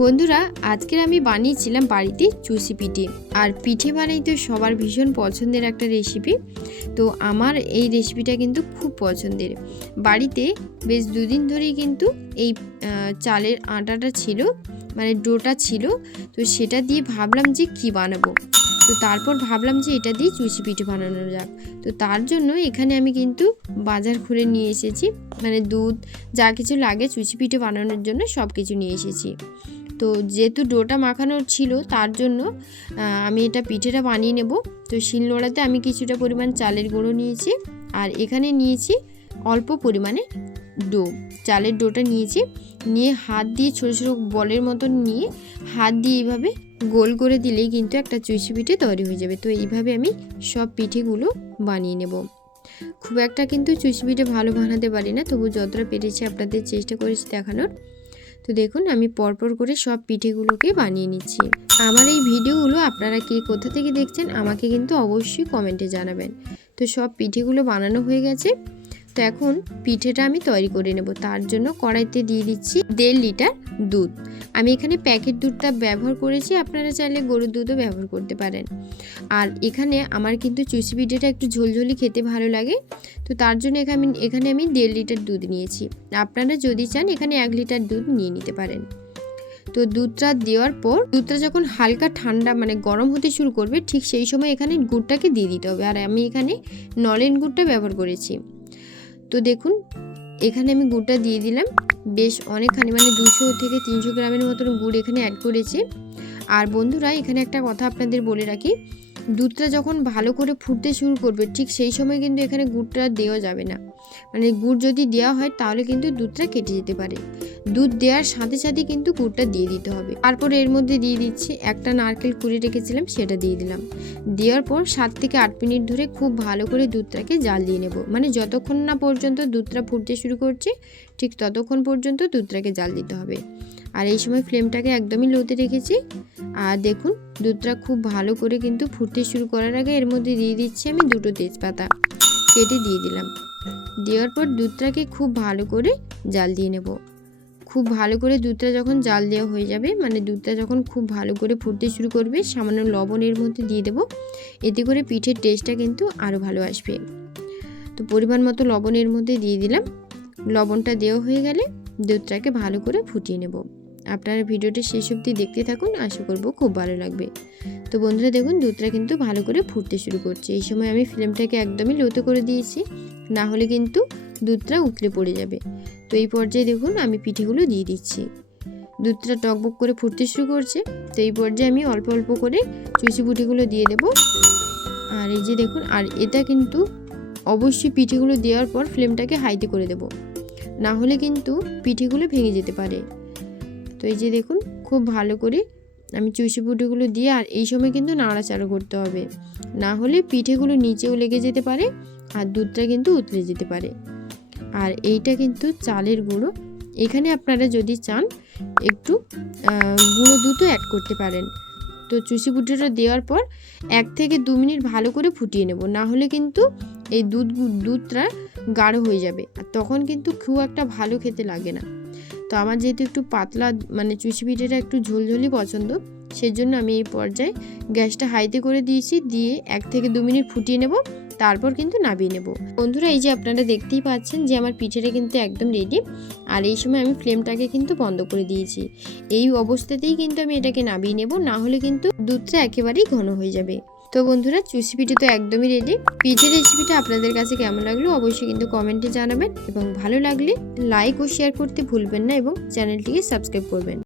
বন্ধুরা আজকে আমি বানিয়েছিলাম বাড়িতে চুষি পিঠে। আর পিঠে বানাই তো সবার ভীষণ পছন্দের একটা রেসিপি। তো আমার এই রেসিপিটা কিন্তু খুব পছন্দের। বাড়িতে বেশ দুদিন ধরেই কিন্তু এই চালের আটাটা ছিল, মানে ডোটা ছিল। তো সেটা দিয়ে ভাবলাম যে কি বানাবো। তো তারপর ভাবলাম যে এটা দিয়ে চুষি পিঠে বানানো যাক। তো তার জন্য এখানে আমি কিন্তু বাজার করে নিয়ে এসেছি, মানে দুধ যা কিছু লাগে চুষি পিঠে বানানোর জন্য সব কিছু নিয়ে এসেছি। তো যেহেতু ডোটা মাখানো ছিল তার জন্য আমি এটা পিঠেটা বানিয়ে নেব। তো শিলনোড়াতে আমি কিছুটা পরিমাণ চালের গুঁড়ো নিয়েছি, আর এখানে নিয়েছি অল্প পরিমাণে ডো। চালের ডোটা নিয়েছি, নিয়ে হাত দিয়ে ছোটো ছোটো বলের মতন নিয়ে হাত দিয়ে এইভাবে গোল করে দিলেই কিন্তু একটা চুষি পিঠে তৈরি হয়ে যাবে। তো এইভাবে আমি সব পিঠেগুলো বানিয়ে নেব। খুব একটা কিন্তু চুষি পিঠে ভালো বানাতে পারি না, তবু যতটা পেরেছি আপনাদের চেষ্টা করেছি দেখানোর। তো দেখুন আমি পরপর করে সব পিঠেগুলোকে বানিয়ে নিচ্ছি। আমার এই ভিডিওগুলো আপনারা কি কোথা থেকে দেখছেন আমাকে কিন্তু অবশ্যই কমেন্টে জানাবেন। তো সব পিঠেগুলো বানানো হয়ে গেছে। তো এখন পিঠেটা আমি তৈরি করে নেব। তার জন্য কড়াইতে দিয়ে দিচ্ছি 1.5 লিটার দুধ। আমি এখানে প্যাকেট দুধটা ব্যবহার করেছি, আপনারা চাইলে গরুর দুধও ব্যবহার করতে পারেন। আর এখানে আমার কিন্তু চুষি পিঠেটা একটু ঝোলঝোলি খেতে ভালো লাগে। তো তার জন্য এখানে আমি 1.5 লিটার দুধ নিয়েছি। আপনারা যদি চান এখানে 1 লিটার দুধ নিয়ে নিতে পারেন। তো দুধটা দেওয়ার পর দুধটা যখন হালকা ঠান্ডা মানে গরম হতে শুরু করবে, ঠিক সেই সময় এখানে গুড়টাকে দিয়ে দিতে হবে। আর আমি এখানে নলেন গুড়টা ব্যবহার করেছি। তো দেখুন এখানে আমি গুড়টা দিয়ে দিলাম, বেশ অনেকখানি, মানে 200 থেকে 300 গ্রামের মতন গুড় এখানে অ্যাড করেছি। আর বন্ধুরা এখানে একটা কথা আপনাদের বলে রাখি, দুধটা যখন ভালো করে ফুটতে শুরু করবে ঠিক সেই সময় কিন্তু এখানে গুড়টা দেওয়া যাবে না। মানে গুড় যদি দেওয়া হয় তাহলে কিন্তু দুধটা কেটে যেতে পারে। দুধ দেওয়ার সাথে সাথে কিন্তু গুড়টা দিয়ে দিতে হবে। তারপর এর মধ্যে দিয়ে দিচ্ছি একটা নারকেল কুড়ে রেখেছিলাম, সেটা দিয়ে দিলাম। দেওয়ার পর 7 থেকে 8 মিনিট ধরে খুব ভালো করে দুধটাকে জাল দিয়ে নেব। মানে যতক্ষণ না পর্যন্ত দুধটা ফুটতে শুরু করছে ঠিক ততক্ষণ পর্যন্ত দুধটাকে জাল দিতে হবে। আর এই সময় ফ্লেমটাকে একদমই লোতে রেখেছি। আর দেখুন দুধটা খুব ভালো করে কিন্তু ফুটতে শুরু করার আগে এর মধ্যে দিয়ে দিচ্ছি আমি 2টো তেজপাতা কেটে দিয়ে দিলাম। দেওয়ার পর দুধটাকে খুব ভালো করে জাল দিয়ে নেব। খুব ভালো করে দুধটা যখন জাল দেওয়া হয়ে যাবে, মানে দুধটা যখন খুব ভালো করে ফুটতে শুরু করবে, সামান্য লবণ এর মধ্যে দিয়ে দেব। এতে করে পিঠের টেস্টটা কিন্তু আরও ভালো আসবে। তো পরিমাণ মতো লবণ এর মধ্যে দিয়ে দিলাম। লবণটা দেওয়া হয়ে গেলে দুধটাকে ভালো করে ফুটিয়ে নেব। আপনারা ভিডিওটি শেষ অবধি দেখতে থাকুন, আশা করব খুব ভালো লাগবে। তো বন্ধুরা দেখুন দুধটা কিন্তু ভালো করে ফুটতে শুরু করছে। এই সময় আমি ফ্লেমটাকে একদমই লোতে করে দিয়েছি, না হলে কিন্তু দুধটা উতলে পড়ে যাবে। তো এই পর্যায়ে দেখুন আমি পিঠেগুলো দিয়ে দিচ্ছি। দুধটা টকবক করে ফুটতে শুরু করছে। তো এই পর্যায়ে আমি অল্প অল্প করে চুষি পিঠেগুলো দিয়ে দেব। আর এই যে দেখুন, আর এটা কিন্তু অবশ্যই পিঠেগুলো দেওয়ার পর ফ্লেমটাকে হাইতে করে দেব, না হলে কিন্তু পিঠেগুলো ভেঙে যেতে পারে। তো এই যে দেখুন খুব ভালো করে আমি চুষি পিঠেগুলো দিয়ে, আর এই সময় কিন্তু নাড়াচাড়া করতে হবে, না হলে পিঠেগুলো নিচেও লেগে যেতে পারে আর দুধটা কিন্তু উতলে যেতে পারে। আর এইটা কিন্তু চালের গুঁড়ো, এখানে আপনারা যদি চান একটু গুঁড়ো দুধও অ্যাড করতে পারেন। তো চুষি পিঠেটা দেওয়ার পর 1 থেকে 2 মিনিট ভালো করে ফুটিয়ে নেব, না হলে কিন্তু এই দুধটা গাঢ় হয়ে যাবে, আর তখন কিন্তু খুব একটা ভালো খেতে লাগে না। তো আমার যেহেতু একটু পাতলা, মানে চুষি পিঠেটা একটু ঝোলঝোলি পছন্দ, সেজন্য আমি এই পর্যায়ে গ্যাসটা হাইতে করে দিয়েছি। দিয়ে 1 থেকে 2 মিনিট ফুটিয়ে নেব, তারপর কিন্তু নামিয়ে নেব। বন্ধুরা এই যে আপনারা দেখতেই পাচ্ছেন যে আমার পিঠেটা কিন্তু একদম রেডি। আর এই সময় আমি ফ্লেমটাকে কিন্তু বন্ধ করে দিয়েছি। এই অবস্থাতেই কিন্তু আমি এটাকে নামিয়ে নেব, না হলে কিন্তু দুধটা একেবারেই ঘন হয়ে যাবে। তো বন্ধুরা চুষি পিঠে তো একদমই রেডি। পিঠের রেসিপিটা আপনাদের কাছে কেমন লাগলো অবশ্যই কিন্তু কমেন্টে জানাবেন, এবং ভালো লাগলে লাইক ও শেয়ার করতে ভুলবেন না, এবং চ্যানেলটিকে সাবস্ক্রাইব করবেন।